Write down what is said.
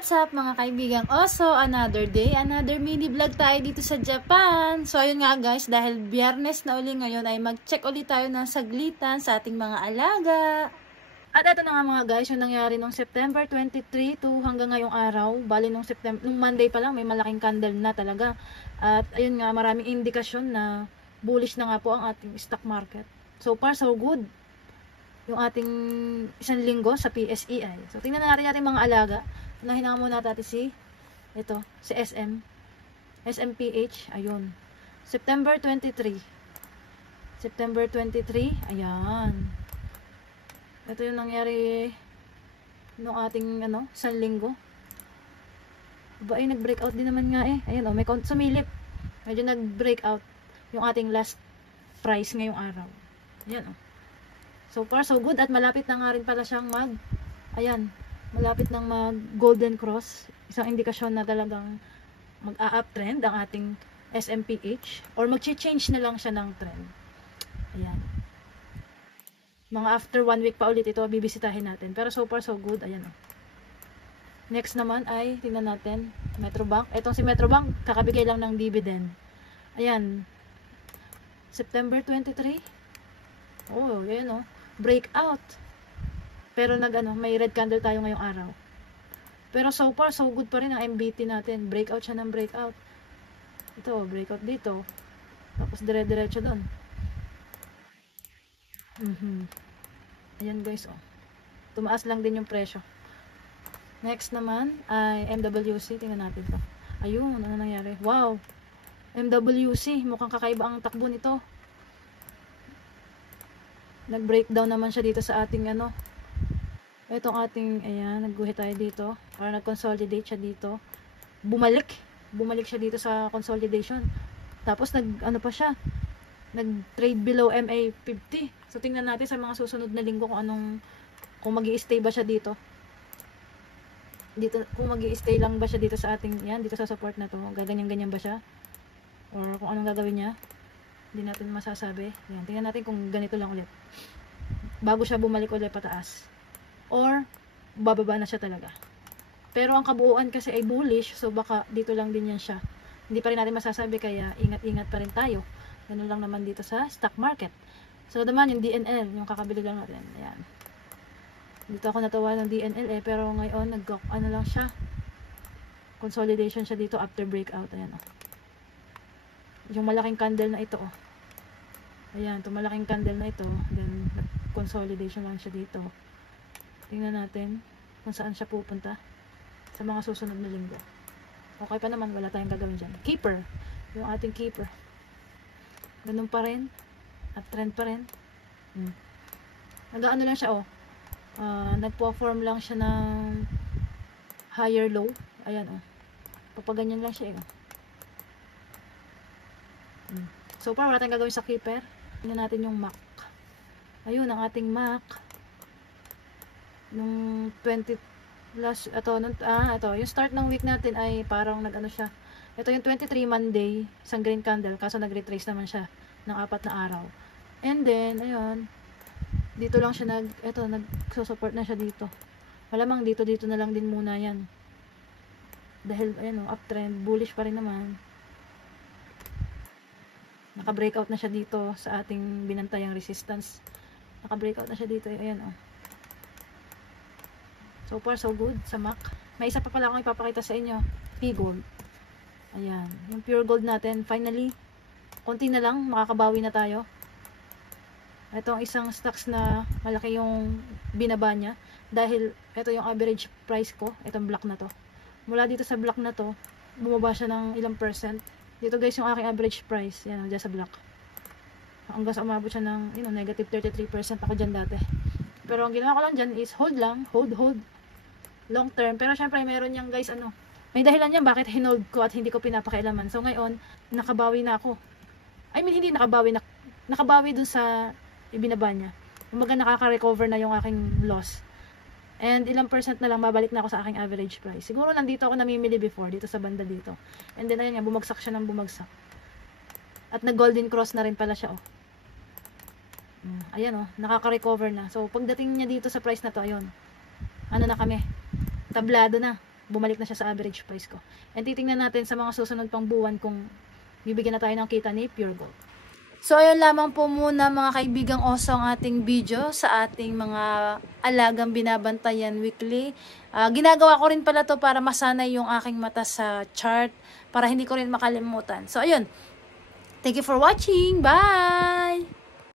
What's up mga kaibigan? Also, another day, another mini vlog tayo dito sa Japan. So, ayun nga guys, dahil biyernes na uli ngayon ay mag-check ulit tayo ng saglitan sa ating mga alaga. At ito na nga mga guys, yung nangyari nung September 23 to hanggang ngayong araw. Bali nung Monday pa lang, may malaking candle na talaga. At ayun nga, maraming indikasyon na bullish na nga po ang ating stock market. So far, so good. Yung ating isang linggo sa PSEI. So, tingnan na natin ating mga alaga. Unahin na muna natin si SMPH, ayun. September 23. September 23, ayan. Ito yung nangyari nung ating isang linggo. Ba ay nag-breakout din naman nga eh. Ayan may sumilip. Medyo nag-breakout yung ating last price ngayong araw. Ayan So far so good at malapit na nga rin pala siyang malapit nang mag golden cross, isang indikasyon na talagang mag-a-uptrend ang ating SMPH or mag-change na lang siya ng trend. Ayan. Mga after 1 week pa ulit ito bibisitahin natin. Pero so far so good. Ayan Next naman ay tingnan natin Metrobank. Etong si Metrobank kakabigay lang ng dividend. Ayan. September 23. Ayan breakout. Pero may red candle tayo ngayong araw. Pero so far, so good pa rin ang MBT natin. Breakout siya ng breakout. Ito, breakout dito. Tapos dire-diretso doon. Ayan guys, tumaas lang din yung presyo. Next naman ay MWC. Tingnan natin to. Ayun, ano nangyari? Wow! MWC, mukhang kakaiba ang takbo nito. Nag-breakdown naman siya dito sa ating itong ating, ayan, nagguhit tayo dito. Para nag-consolidate siya dito. Bumalik siya dito sa consolidation. Tapos pa siya, nag-trade below MA50. So tingnan natin sa mga susunod na linggo kung magi-stay ba siya dito. Kung magi-stay lang ba siya dito sa ating, dito sa support na to. Gaganyan-ganyan ba siya? Or kung anong gagawin niya? Hindi natin masasabi. Ayan, tingnan natin kung ganito lang ulit. Bago siya bumalik ulit pataas. Or bababa na siya talaga. Pero ang kabuuan kasi ay bullish, so baka dito lang din yan siya. Hindi pa rin natin masasabi, kaya ingat-ingat pa rin tayo. Ganun lang naman dito sa stock market. So naman yung DNL, yung kakabili lang natin. Ayan. Dito ako natawa ng DNL pero ngayon lang siya. Consolidation siya dito after breakout. Ayan Yung malaking candle na ito Ayan, itong malaking candle na ito. Then consolidation lang siya dito. Tingnan natin kung saan siya pupunta sa mga susunod na linggo. Okay pa naman, wala tayong gagawin dyan. Keeper, yung ating keeper. Ganun pa rin. At trend pa rin. Nag-ano lang siya nagpo-form lang siya ng higher low. Ayan papaganyan lang siya So far, wala tayong gagawin sa keeper. Tingnan natin yung MAC. Ayun, ang ating MAC. Nung 20 last, ito, yung start ng week natin ay parang siya. Ito yung 23 Monday, isang green candle, kaso nag-retrace naman siya ng 4 na araw. And then, ayun, dito lang siya nag-support na siya dito. Malamang dito na lang din muna yan. Dahil, uptrend, bullish pa rin naman. Naka-breakout na siya dito sa ating binantayang resistance. Naka-breakout na siya dito. Ayan So far, so good sa MAC. May isa pa pala akong ipapakita sa inyo. P-Gold. Ayan. Yung pure gold natin. Finally, konti na lang. Makakabawi na tayo. Ito ang isang stocks na malaki yung binaba niya. Dahil ito yung average price ko. Itong block na to. Mula dito sa block na to, bumaba siya ng ilang percent. Dito guys yung aking average price. Yan, dyan sa block. Hanggang sa umabot siya ng negative 33% ako dyan dati. Pero ang ginawa ko lang dyan is hold lang. Hold. Long term. Pero syempre meron niyang guys may dahilan yan bakit hinold ko at hindi ko pinapakialaman. So ngayon, nakabawi na ako. I mean, hindi nakabawi. Nakabawi dun sa ibinaba niya. Umaga nakaka-recover na yung aking loss. And ilang percent na lang babalik na ako sa aking average price. Siguro nandito ako namimili before, dito sa banda dito. And then ayun nga, bumagsak siya ng bumagsak. At nag-golden cross na rin pala siya Ayan nakaka-recover na. So pagdating niya dito sa price na to, ayun. Ano na kami? Tablado na. bumalik na siya sa average price ko. And titingnan natin sa mga susunod pang buwan kung bibigyan na tayo ng kita ni Pure Gold. So, ayun lamang po muna mga kaibigang oso ang ating video sa ating mga alagang binabantayan weekly. Ginagawa ko rin pala to para masanay yung aking mata sa chart para hindi ko rin makalimutan. So, ayun. Thank you for watching. Bye!